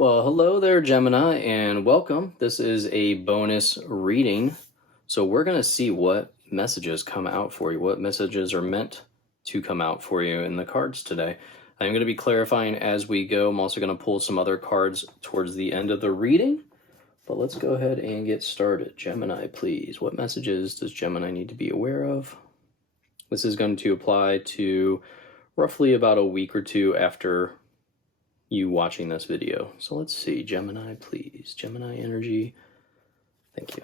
Well, hello there, Gemini, and welcome. This is a bonus reading. So we're going to see what messages come out for you, what messages are meant to come out for you in the cards today. I'm going to be clarifying as we go. I'm also going to pull some other cards towards the end of the reading. But let's go ahead and get started. Gemini, please. What messages does Gemini need to be aware of? This is going to apply to roughly about a week or two after you watching this video. So let's see, Gemini, please. Gemini energy. Thank you.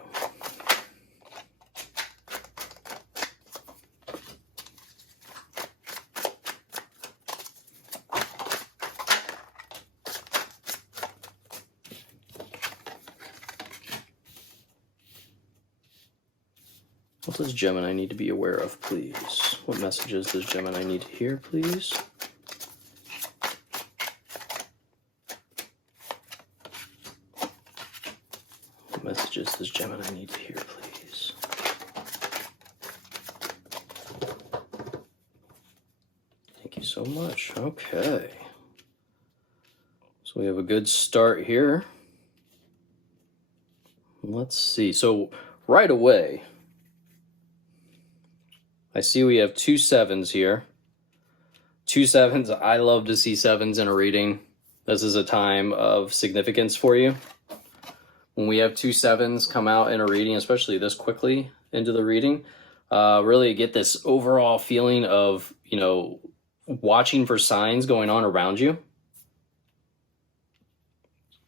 What does Gemini need to be aware of, please? What messages does Gemini need to hear, please? What messages does Gemini need to hear, please? Thank you so much. Okay. So we have a good start here. Let's see. So right away, I see we have 2 7s here. 2 7s. I love to see 7s in a reading. This is a time of significance for you. When we have 2 7s come out in a reading, especially this quickly into the reading, really get this overall feeling of, watching for signs going on around you.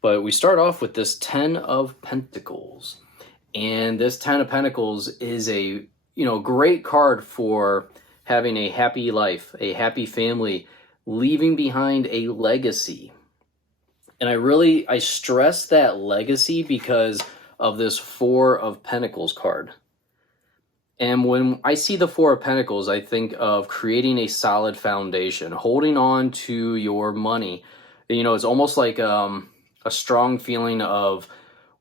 But we start off with this 10 of Pentacles. And this 10 of Pentacles is a great card for having a happy life, a happy family, leaving behind a legacy. And I stress that legacy because of this 4 of Pentacles card. And when I see the 4 of Pentacles, I think of creating a solid foundation, holding on to your money. It's almost like a strong feeling of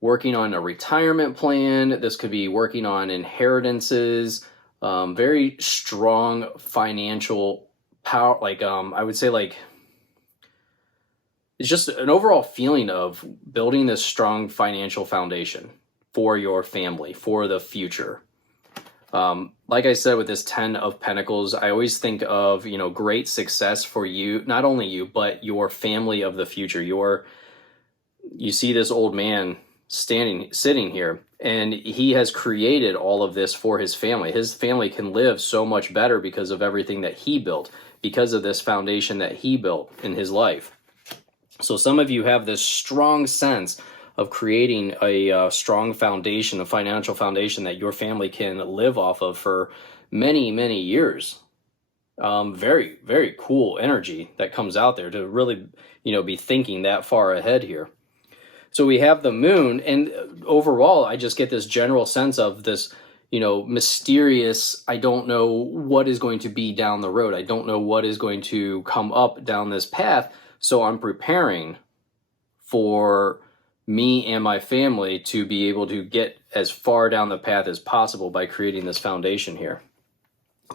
working on a retirement plan. This could be working on inheritances, very strong financial power. I would say it's just an overall feeling of building this strong financial foundation for your family, for the future. Like I said, with this 10 of Pentacles, I always think of, great success for you, not only you, but your family of the future. You see this old man sitting here, and he has created all of this for his family. His family can live so much better because of everything that he built, because of this foundation that he built in his life. So some of you have this strong sense of creating a strong foundation, a financial foundation that your family can live off of for many, many years. Very, very cool energy that comes out there to really, be thinking that far ahead here. So we have the moon, and overall, I just get this general sense of this, mysterious, I don't know what is going to be down the road. I don't know what is going to come up down this path. So I'm preparing for me and my family to be able to get as far down the path as possible by creating this foundation here.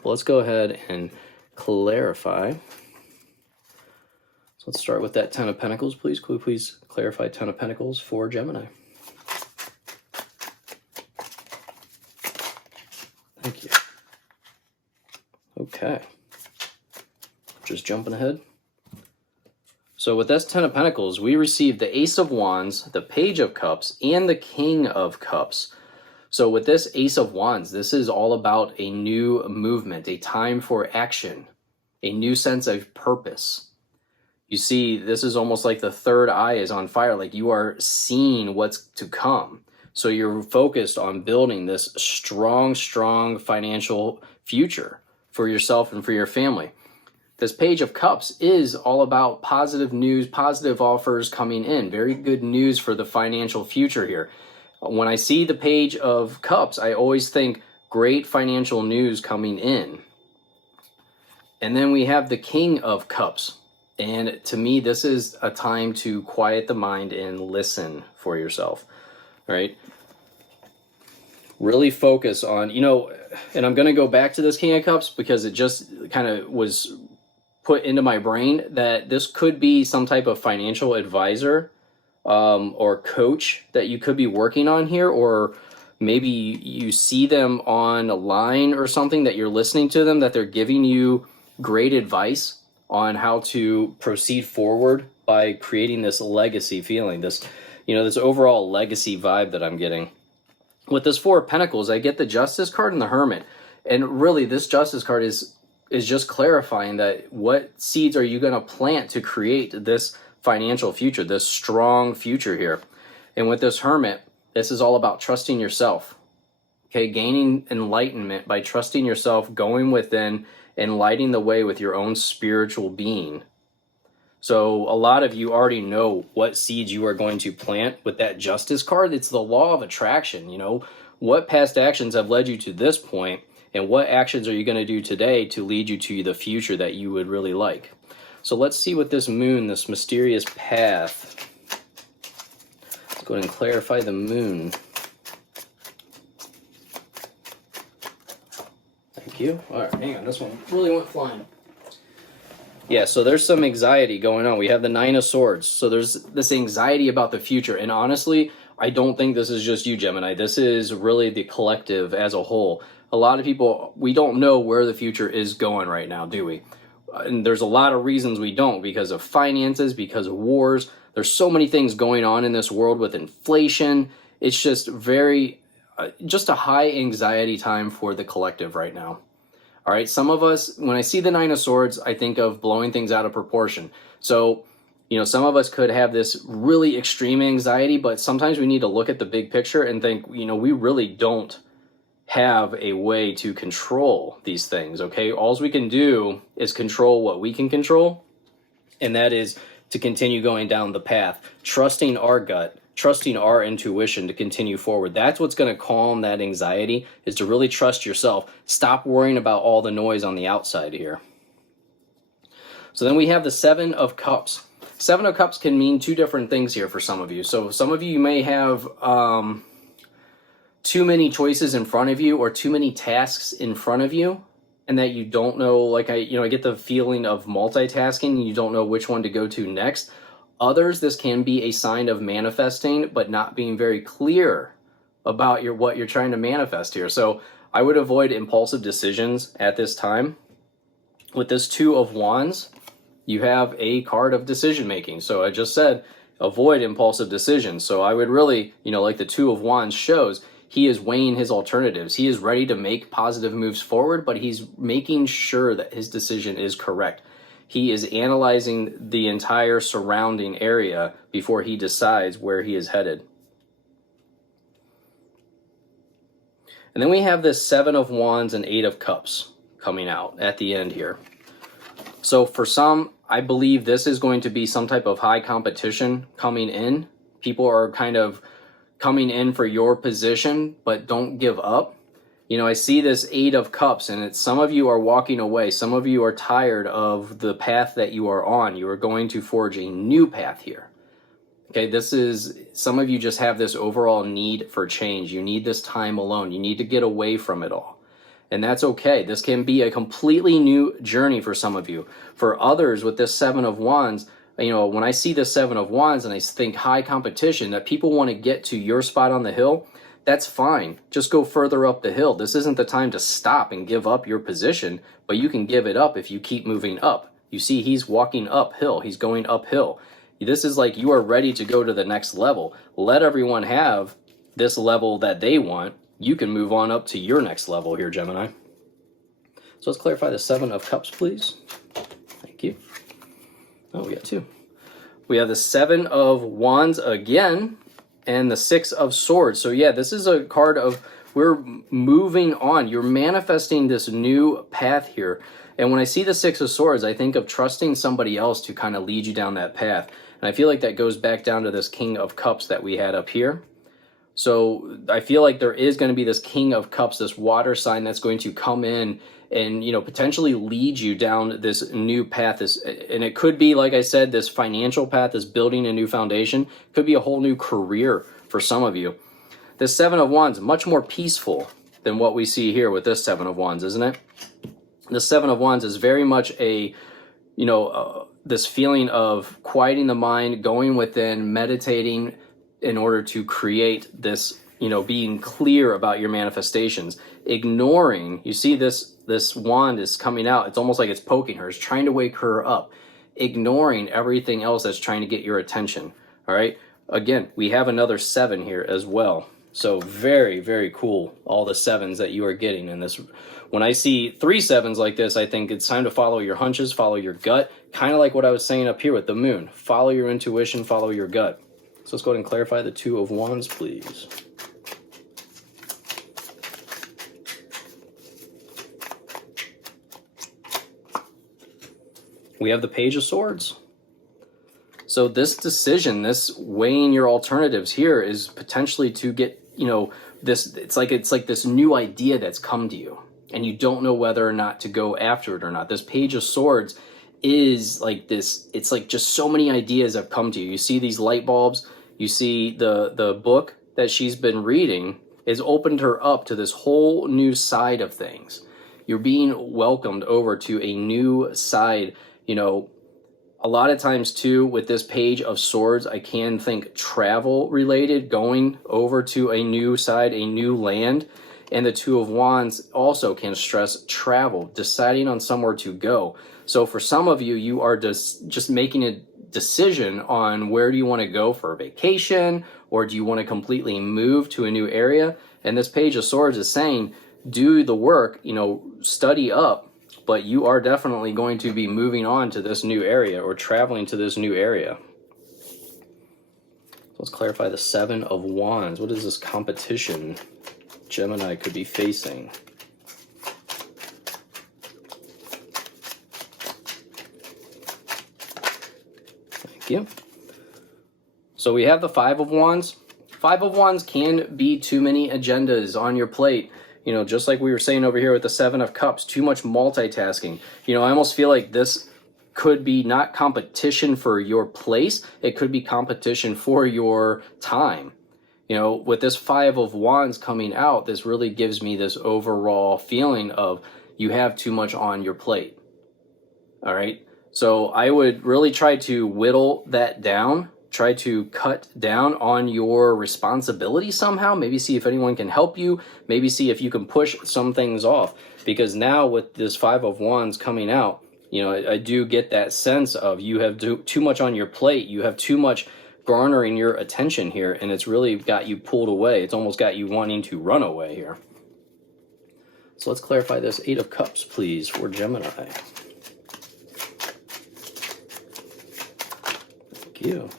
Let's go ahead and clarify. So let's start with that 10 of Pentacles, please. Could we please clarify 10 of Pentacles for Gemini? Thank you. Okay. Just jumping ahead. So with this 10 of Pentacles, we received the Ace of Wands, the Page of Cups, and the King of Cups. So with this Ace of Wands, this is all about a new movement, a time for action, a new sense of purpose. You see, this is almost like the third eye is on fire, like you are seeing what's to come. So you're focused on building this strong financial future for yourself and for your family. This Page of Cups is all about positive news, positive offers coming in. Very good news for the financial future here. When I see the Page of Cups, I always think great financial news coming in. And then we have the King of Cups. And to me, this is a time to quiet the mind and listen for yourself, right? Really focus on, and I'm going to go back to this King of Cups because it just kind of was put into my brain that this could be some type of financial advisor or coach that you could be working on here, or maybe you see them on a line or something that you're listening to them, that they're giving you great advice on how to proceed forward by creating this legacy feeling, this, this overall legacy vibe that I'm getting. With this Four of Pentacles, I get the Justice card and the Hermit. And really, this Justice card is just clarifying that what seeds are you going to plant to create this financial future, this strong future here. And with this Hermit, this is all about trusting yourself. Okay, gaining enlightenment by trusting yourself, going within and lighting the way with your own spiritual being. So a lot of you already know what seeds you are going to plant with that Justice card. It's the law of attraction. What past actions have led you to this point, and what actions are you going to do today to lead you to the future that you would really like? So let's see what this moon, this mysterious path. Let's go ahead and clarify the moon. Thank you. All right, hang on. This one really went flying. Yeah, so there's some anxiety going on. We have the Nine of Swords. So there's this anxiety about the future. And honestly, I don't think this is just you, Gemini. This is really the collective as a whole. A lot of people, we don't know where the future is going right now, do we? And there's a lot of reasons we don't, because of finances, because of wars. There's so many things going on in this world with inflation. It's just just a high anxiety time for the collective right now. All right, some of us, when I see the Nine of Swords, I think of blowing things out of proportion. So, some of us could have this really extreme anxiety, but sometimes we need to look at the big picture and think, we really don't have a way to control these things, okay? All we can do is control what we can control, and that is to continue going down the path, trusting our gut, trusting our intuition to continue forward. That's what's going to calm that anxiety, is to really trust yourself. Stop worrying about all the noise on the outside here. So then we have the Seven of Cups. Seven of Cups can mean two different things here for some of you. So some of you may have too many choices in front of you, or too many tasks in front of you, and that you don't know, like I get the feeling of multitasking, and you don't know which one to go to next. Others, this can be a sign of manifesting, but not being very clear about what you're trying to manifest here. So I would avoid impulsive decisions at this time. With this Two of Wands, you have a card of decision making. So I just said, avoid impulsive decisions. So I would really, like the Two of Wands shows, he is weighing his alternatives. He is ready to make positive moves forward, but he's making sure that his decision is correct. He is analyzing the entire surrounding area before he decides where he is headed. And then we have this Seven of Wands and Eight of Cups coming out at the end here. So for some, I believe this is going to be some type of high competition coming in. People are kind of coming in for your position, but don't give up. I see this Eight of Cups, and it's some of you are walking away. Some of you are tired of the path that you are on. You are going to forge a new path here. Okay, some of you just have this overall need for change. You need this time alone. You need to get away from it all. And that's okay. This can be a completely new journey for some of you. For others, with this Seven of Wands, when I see this Seven of Wands and I think high competition, that people want to get to your spot on the hill, that's fine. Just go further up the hill. This isn't the time to stop and give up your position, but you can give it up if you keep moving up. You see, he's walking uphill. He's going uphill. This is like you are ready to go to the next level. Let everyone have this level that they want. You can move on up to your next level here, Gemini. So let's clarify the Seven of Cups, please. Thank you. Oh, we got two. We have the Seven of Wands again, and the Six of Swords. So yeah, this is a card of we're moving on. You're manifesting this new path here. And when I see the Six of Swords, I think of trusting somebody else to kind of lead you down that path. And I feel like that goes back down to this King of Cups that we had up here. So I feel like there is going to be this King of Cups, this water sign that's going to come in and, potentially lead you down this new path. And it could be, like I said, this financial path, this building a new foundation. Could be a whole new career for some of you. This Seven of Wands, much more peaceful than what we see here with this Seven of Wands, isn't it? The Seven of Wands is very much a this feeling of quieting the mind, going within, meditating in order to create this, being clear about your manifestations, ignoring, you see this wand is coming out. It's almost like it's poking her. It's trying to wake her up, ignoring everything else that's trying to get your attention. All right. Again, we have another 7 here as well. So very, very cool. All the 7s that you are getting in this. When I see 3 7s like this, I think it's time to follow your hunches, follow your gut. Kind of like what I was saying up here with the moon. Follow your intuition, follow your gut. So let's go ahead and clarify the 2 of Wands, please. We have the Page of Swords. So this decision, this weighing your alternatives here is potentially to get, this, it's like this new idea that's come to you and you don't know whether or not to go after it or not. This Page of Swords is like this, it's like just so many ideas have come to you. You see these light bulbs, you see the book that she's been reading has opened her up to this whole new side of things. You're being welcomed over to a new side. A lot of times too, with this Page of Swords, I can think travel related, going over to a new side, a new land. And the 2 of Wands also can stress travel, deciding on somewhere to go. So for some of you, you are just making a decision on where do you want to go for a vacation, or do you want to completely move to a new area? And this Page of Swords is saying, do the work, study up, but you are definitely going to be moving on to this new area or traveling to this new area. Let's clarify the 7 of Wands. What is this competition Gemini could be facing? Thank you. So we have the 5 of Wands. 5 of Wands can be too many agendas on your plate. Just like we were saying over here with the 7 of Cups, too much multitasking. I almost feel like this could be not competition for your place. It could be competition for your time. With this 5 of Wands coming out, this really gives me this overall feeling of you have too much on your plate. All right. So I would really try to whittle that down. Try to cut down on your responsibility somehow. Maybe see if anyone can help you. Maybe see if you can push some things off. Because now with this 5 of Wands coming out, I do get that sense of you have too much on your plate. You have too much garnering your attention here. And it's really got you pulled away. It's almost got you wanting to run away here. So let's clarify this 8 of Cups, please, for Gemini. Thank you.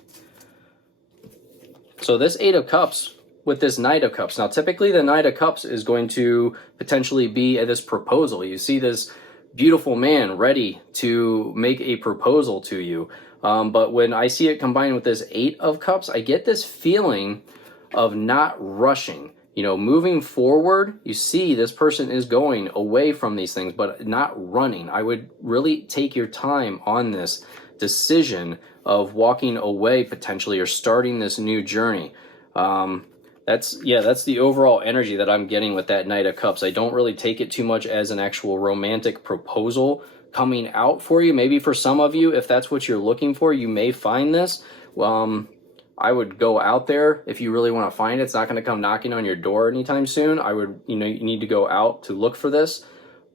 So this 8 of Cups with this Knight of Cups. Now, typically the Knight of Cups is going to potentially be this proposal. You see this beautiful man ready to make a proposal to you. But when I see it combined with this 8 of Cups, I get this feeling of not rushing. Moving forward, you see this person is going away from these things, but not running. I would really take your time on this decision of walking away potentially or starting this new journey. That's the overall energy that I'm getting with that Knight of Cups. I don't really take it too much as an actual romantic proposal coming out for you. Maybe for some of you, if that's what you're looking for, you may find this. I would go out there if you really want to find it. It's not going to come knocking on your door anytime soon. You need to go out to look for this.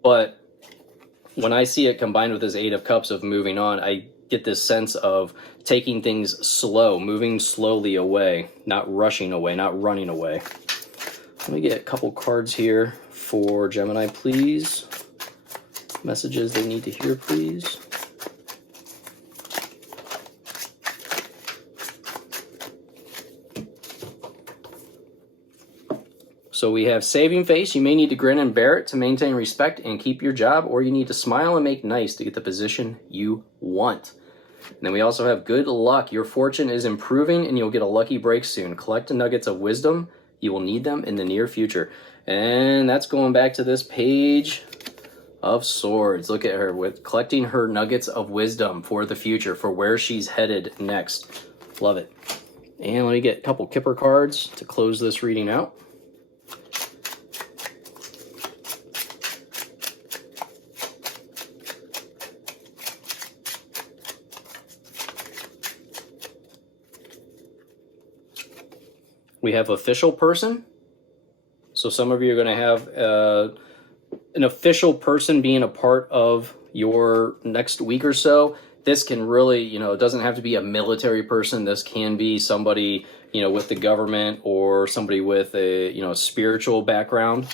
But when I see it combined with this 8 of Cups of moving on, I get this sense of taking things slow, moving slowly away, not rushing away, not running away. Let me get a couple cards here for Gemini, please. Messages they need to hear, please. So we have saving face. You may need to grin and bear it to maintain respect and keep your job, or you need to smile and make nice to get the position you want. And then we also have good luck. Your fortune is improving and you'll get a lucky break soon. Collect nuggets of wisdom. You will need them in the near future. And that's going back to this Page of Swords. Look at her with collecting her nuggets of wisdom for the future, for where she's headed next. Love it. And let me get a couple Kipper cards to close this reading out. We have official person. So some of you are going to have an official person being a part of your next week or so. This can really, you know, it doesn't have to be a military person. This can be somebody, you know, with the government or somebody with a, you know, spiritual background.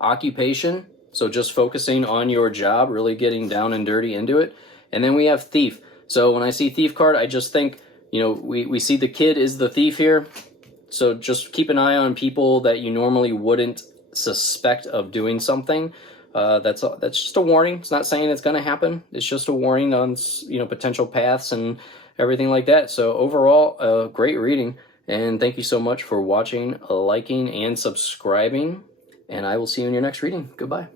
Occupation. So just focusing on your job, really getting down and dirty into it. And then we have thief. So when I see thief card, I just think, you know, we see the kid is the thief here. So just keep an eye on people that you normally wouldn't suspect of doing something. That's just a warning. It's not saying it's going to happen. It's just a warning on, you know, potential paths and everything like that. So overall, great reading. And thank you so much for watching, liking, and subscribing. And I will see you in your next reading. Goodbye.